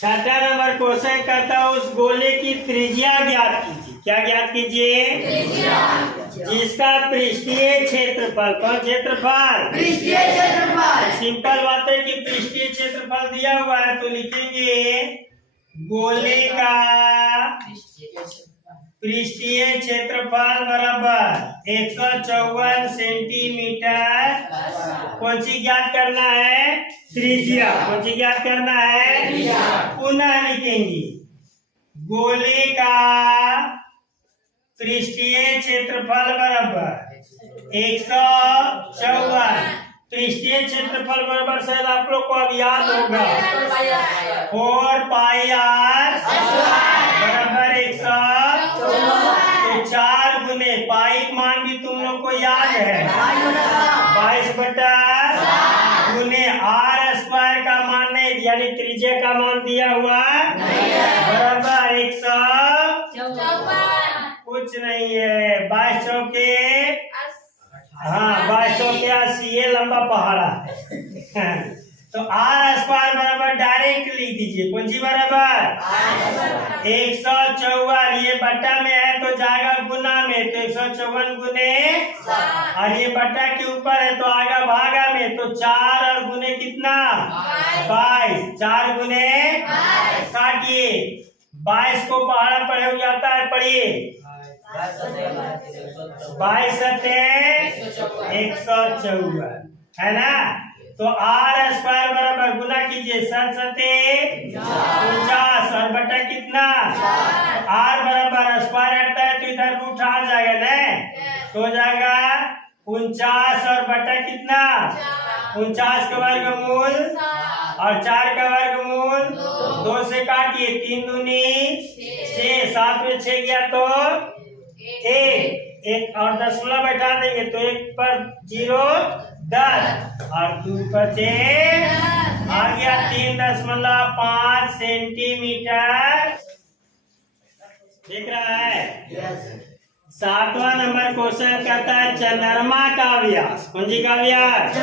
छठा number question कहता है उस गोले की त्रिज्या ज्ञात कीजिए। क्या ज्ञात कीजिए? जिसका पृष्ठीय क्षेत्रफल। कौन क्षेत्रफल? पृष्ठीय क्षेत्रफल। सिंपल बात है कि पृष्ठीय क्षेत्रफल दिया हुआ है तो लिखेंगे गोले का पृष्ठीय क्षेत्रफल बराबर 154 सेंटीमीटर। कौन सी ज्ञात करना है? त्रिज्या। कौन सी ज्ञात करना है? पुनः लिखेंगे गोले का पृष्ठीय क्षेत्रफल बराबर 154। पृष्ठीय क्षेत्रफल बराबर शायद आप लोग को अब याद होगा 4 पाई आर बराबर 100। तो 4 गुने पाई मान भी तुम लोग को याद है 22 बटा गुने आर स्क्वायर का मान नहीं, यानी त्रिज्या का मान दिया हुआ बराबर 154। कुछ नहीं है 22 चौके, हाँ 22 चौके 80। ये लंबा पहाड़ा है तो आर स्क्वायर बराबर डायरेक्ट लिख दीजिए। कौन सी बराबर 154। ये बट्टा में है तो जाएगा गुना में, तो 154 गुने, और ये बट्टा के ऊपर है तो आएगा भागा में, तो 4 और गुने कितना 22। 4 गुने काटिए 22 को पहाड़ा पर हो जाता है, पढ़िए 22 सत्ते 154 है ना। तो आर स्क्वायर बराबर गुना कीजिए 7 सत्ते 49 और बटा कितना आर बराबर स्क्वायर हटता है तो इधर रूट आ जाएगा ना, तो हो जाएगा 49 और बटा कितना 49 का वर्गमूल और 4 का वर्गमूल 2 से काटिए 3 दूनी 6, 7 में 6 गया तो 1 और दशमलव बैठा देंगे तो 1 पर 0 10 और 2 पर 6 आ गया 3.5 सेंटीमीटर। देख रहा है। 7वां नंबर क्वेश्चन कहता है चंद्रमा का व्यास। कौन जी का व्यास?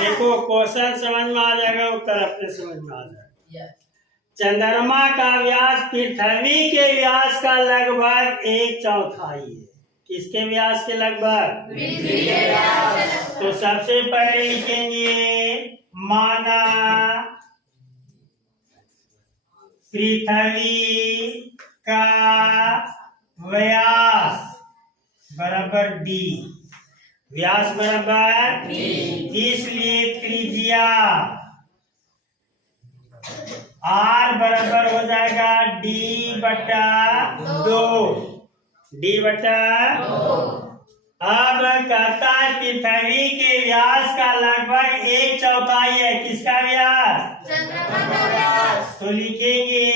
देखो क्वेश्चन समझ में आ जाएगा, उत्तर अपने समझ में आ जाएगा। चंद्रमा का व्यास पृथ्वी के व्यास का लगभग 1/4 है। किसके व्यास के लगभग? तो सबसे पहले लिखेंगे माना पृथ्वी का व्यास बराबर d। व्यास बराबर d, इसलिए त्रिज्या r बराबर हो जाएगा d बटा 2। d बटा 2। अब कहता है पृथ्वी के व्यास का लगभग 1/4 है। किसका व्यास? चंद्रमा का व्यास। तो लिखेंगे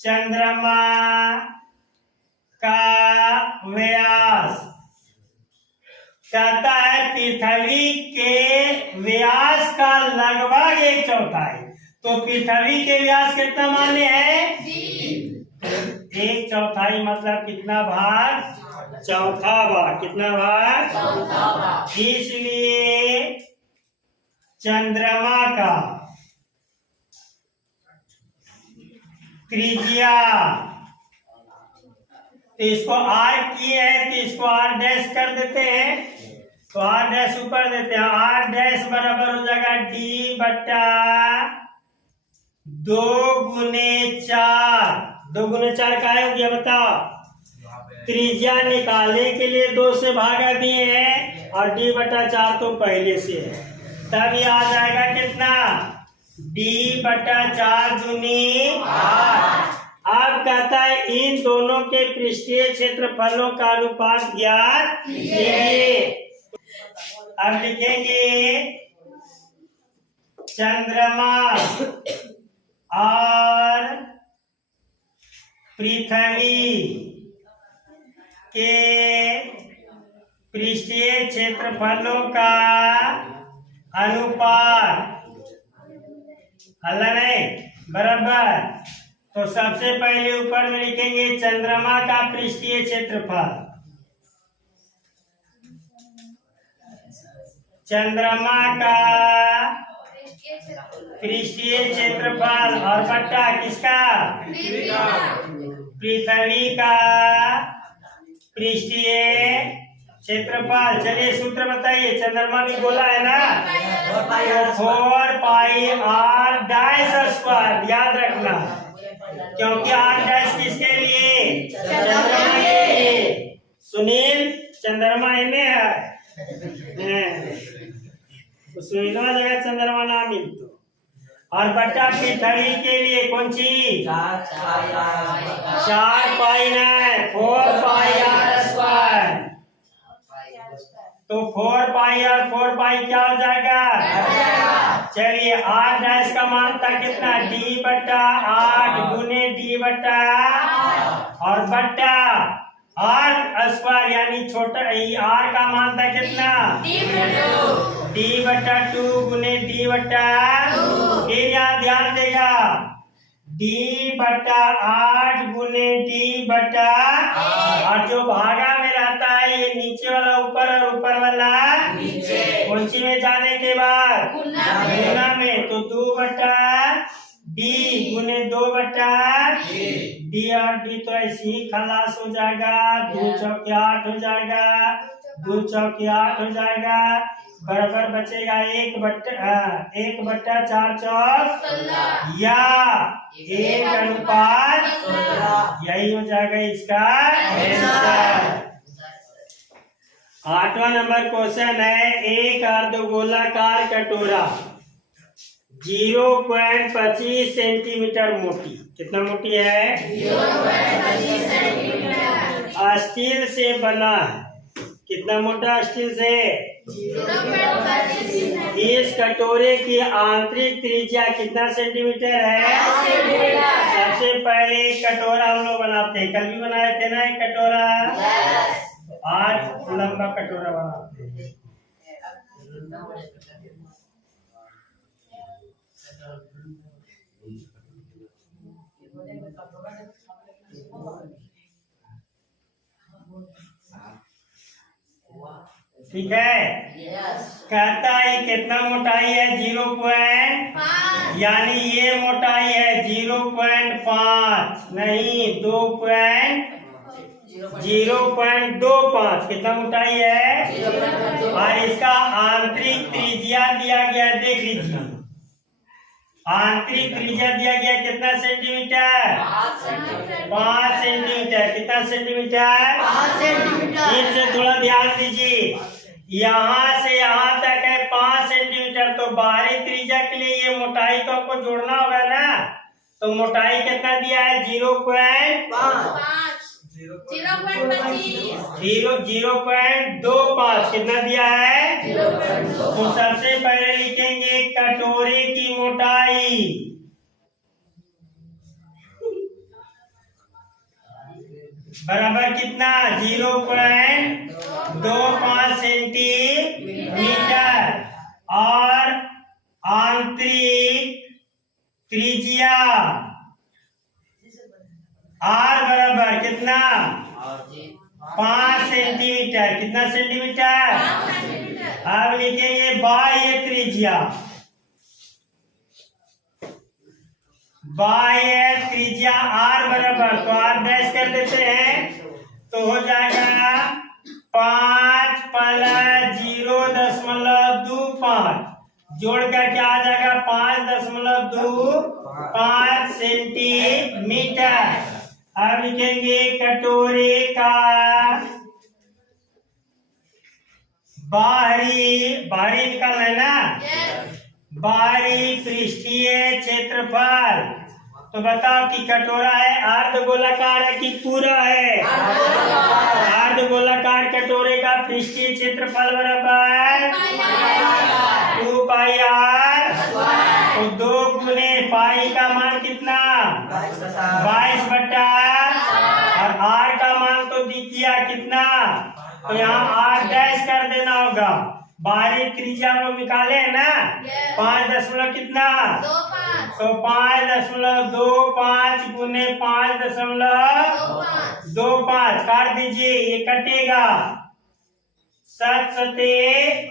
चंद्रमा का व्यास। कहता है पृथ्वी के व्यास का लगभग 1/4। तो पृथ्वी के व्यास कितना माने हैं? 1/4 मतलब कितना भाग? चौथा भाग। कितना भाग? चौथा भाग। इसलिए चंद्रमा का त्रिज्या, तो इसको आर किए हैं तो इसको आर डैश कर देते हैं, तो आर डैश ऊपर देते हैं। आर डैश बराबर हो जाएगा डी बटा 2 गुने 4। 2 गुने 4 का हो गया बताओ? त्रिज्या निकालने के लिए 2 से भागा दिए हैं और d बटा 4 तो पहले से है, तब ये आ जाएगा कितना d बटा 4 दूनी 8। अब कहता है इन दोनों के पृष्ठीय क्षेत्रफलों का अनुपात ज्ञात कीजिए। अब लिखेंगे चंद्रमा और पृथ्वी के पृष्ठीय क्षेत्रफलों का अनुपात हल नहीं बराबर। तो सबसे पहले ऊपर में लिखेंगे चंद्रमा का पृष्ठीय क्षेत्रफल। चंद्रमा का पृष्ठीय क्षेत्रफल और बट्टा किसका? पृथ्वी का पृष्ठीय क्षेत्रफल। चलिए सूत्र बताइए, चंद्रमा भी बोला है ना, तो 4 पाई r डैश स्क्वायर, याद रखना, क्योंकि r डैश किसके लिए? चंद्रमा के लिए। सुनील चंद्रमा इन्हें है, सुनीलवा जगह चंद्रमा ना मिलतो। और बट्टा पृथ्वी के लिए कौन सी? 4 पाई ना, 4 पाई r स्क्वायर। तो 4 पाई और 4 पाई क्या हो जाएगा? चलिए r डैश का मान था कितना? d बट्टा 8 गुने d बट्टा और बट्टा r स्क्वायर, यानी छोटा r का मान था कितना? d बट्टा 2 गुने d बट्टा। फिर यहाँ ध्यान देगा, d बट्टा 8 गुने d बट्टा, और जो भागा में रहता है ये नीचे वाला ऊपर और ऊपर वाला नीचे। कौन सी में जाने के बाद? गुना में। तो 2 बट्टा d गुने 2 बट्टा d, और d तो ऐसे ही खलास हो जाएगा, 2 चौके 8 हो जाएगा, 2 चौके 8 हो जाएगा, बराबर बचेगा 1 बट्टा 4 चौक, या 1:16। यही हो जाएगा इसका आंसर। 8वां नंबर क्वेश्चन है, एक अर्धगोलाकार कटोरा 0.25 सेंटीमीटर मोटी, कितना मोटी है? 0.25 सेंटीमीटर। स्टील से बना है, कितना मोटा स्टील से? 0.25। इस कटोरे की आंतरिक त्रिज्या कितना सेंटीमीटर है? सबसे पहले कटोरा हम लोग बनाते हैं, कल भी बनाए थे ना एक कटोरा, आज लंबा कटोरा बनाते हैं। ठीक है, कहता है कितना मोटाई है? 0. यानी ये मोटाई है 0.5 नहीं 0.25, कितना मोटाई है? और इसका आंतरिक त्रिज्या दिया गया, देख लीजिए, आंतरिक त्रिज्या दिया गया कितना सेंटीमीटर? 5 सेंटीमीटर। कितना सेंटीमीटर? 5 सेंटीमीटर। इनसे थोड़ा ध्यान दीजिए, यहाँ से यहाँ तक है 5 सेंटीमीटर, तो बाहरी त्रिज्या के लिए ये मोटाई तो आपको जोड़ना होगा ना, तो मोटाई कितना दिया है? 0.25। कितना दिया है? 0.25। तो सबसे पहले लिखेंगे कटोरे की मोटाई, बराबर कितना? 0.25 सेंटीमीटर, और आंतरिक त्रिज्या r बराबर कितना? 5 सेंटीमीटर। कितना सेंटीमीटर? अब लिखेंगे बाह्य त्रिज्या, बाह्य त्रिज्या r बराबर, तो r डैश कर देते हैं, तो हो जाएगा 5 + 0.25, जोड़ कर क्या आ जाएगा? 5.25 सेंटीमीटर। अब लिखेंगे कटोरे का बाहरी निकालना है ना, बाहरी पृष्ठीय क्षेत्रफल। तो बताओ कि कटोरा है अर्धगोलाकार है कि पूरा है? अर्धगोलाकार कटोरे का पृष्ठीय क्षेत्रफल बराबर 2 पाई r, तो 2 गुने पाई का मान कितना? 22 बट्टा, और r का मान तो दिख गया कितना, तो यहाँ r डैश कर देना होगा। बाहरी त्रिज्या को निकाले है ना, 5 दशमलव कितना, तो 5.25 गुने 5.25 काट दीजिए, ये कटेगा, सतसते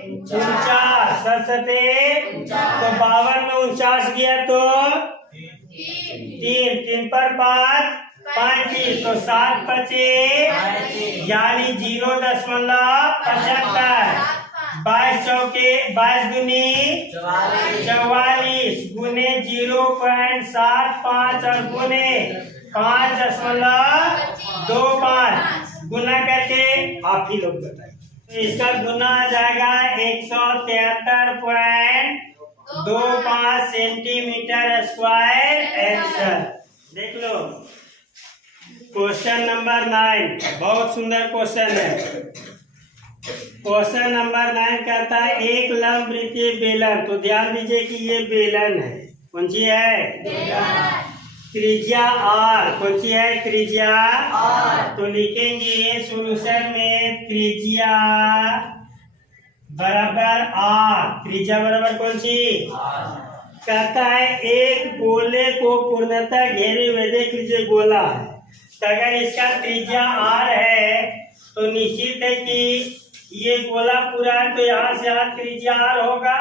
49, सतसते तो 52 में 49 गया तो 3 पर 5 35 तो 7 बचे यानी 0.75 22 चौके 22 दूनी 44 गुने 0.75 और गुने 5.25 गुना करके आप ही लोग बताइए। इसका गुना आ जाएगा 173.25 सेंटीमीटर स्क्वायर आंसर। देख लो क्वेश्चन नंबर 9 बहुत सुंदर क्वेश्चन है। क्वेश्चन नंबर 9 कहता है एक लंबवृत्तीय बेलन, तो ध्यान दीजिए कि ये बेलन है। कौन सी है? त्रिज्या R। कौन सी है? त्रिज्या R। तो लिखेंगे सॉल्यूशन में त्रिज्या बराबर R। त्रिज्या बराबर कौन सी? कहता है एक गोले को पूर्णतः घेरे हुए, देख लीजिए गोला है, तो अगर इसका त्रिज्या R है तो निश्चित है कि ये गोला पूरा है, तो यहाँ से यहाँ त्रिज्या R होगा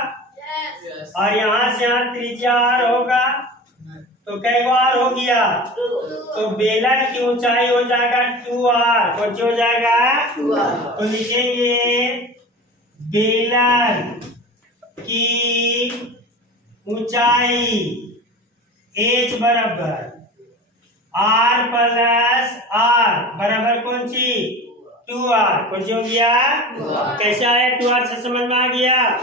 और यहाँ से यहाँ त्रिज्या R होगा, तो कई बार हो गया तो बेलन की ऊंचाई हो जाएगा 2R। कौन सी हो जाएगा? तो लिखेंगे बेलन की ऊंचाई H बराबर R प्लस R बराबर कौन सी? 2R। कौन सी हो गया? कैसा है? 2R से समझ में आ गया?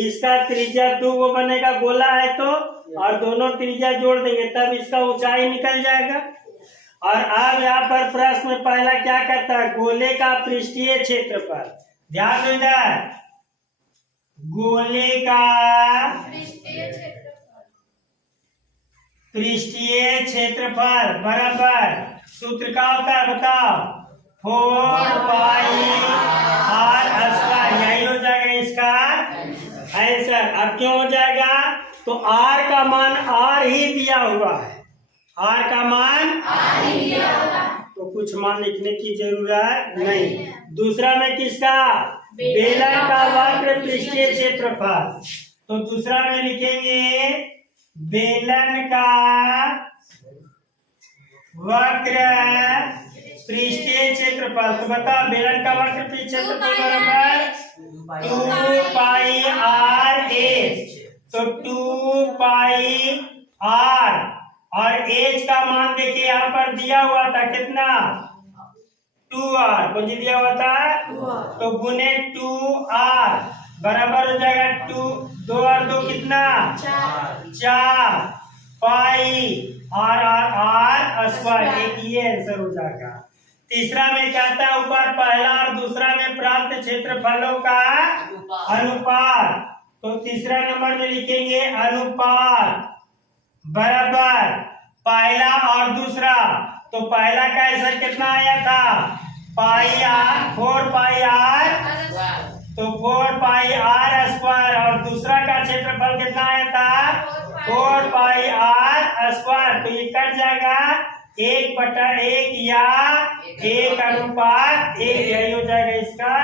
इसका त्रिज्या 2 वो बनेगा, गोला है तो, और दोनों त्रिज्या जोड़ देंगे तब इसका ऊंचाई निकल जाएगा। और अब यहाँ पर प्रश्न में पहला क्या करता है? गोले का पृष्ठीय क्षेत्रफल। ध्यान दो इधर, गोले का पृष्ठीय क्षेत्रफल बराबर सूत्र का होता है, बताओ, 4 पाई R स्क्वायर। यही हो जाएगा इसका आंसर। अब क्यों हो जाएगा? तो R का मान R ही दिया हुआ है, R का मान R ही दिया हुआ है, तो कुछ मान लिखने की जरूरत नहीं। दूसरा में किसका? बेलन का वक्र पृष्ठीय क्षेत्रफल, तो दूसरा में लिखेंगे बेलन का वक्र पृष्ठीय क्षेत्रफल। तो बताओ बेलन का वक्र पृष्ठीय क्षेत्रफल बराबर 2 पाई R H। तो 2 पाई R और H का मान देखिए यहाँ पर दिया हुआ था कितना? 2R। कौन सी दिया हुआ था? तो गुने 2R बराबर हो जाएगा 2 और 2 कितना? 4 पाई R स्क्वायर। एक ये आंसर हो जाएगा। तीसरा में कहता है ऊपर पहला और दूसरा में प्राप्त क्षेत्रफलों का अनुपात, तो तीसरा नंबर में लिखेंगे अनुपात बराबर पहला और दूसरा। तो पहला का आंसर कितना आया था? पाई R, 4 पाई R, तो 4 पाई R स्क्वायर, और दूसरा का क्षेत्रफल कितना आया था? 4 पाई R स्क्वायर। तो ये कट जाएगा 1/1 या 1:1। यही हो जाएगा इसका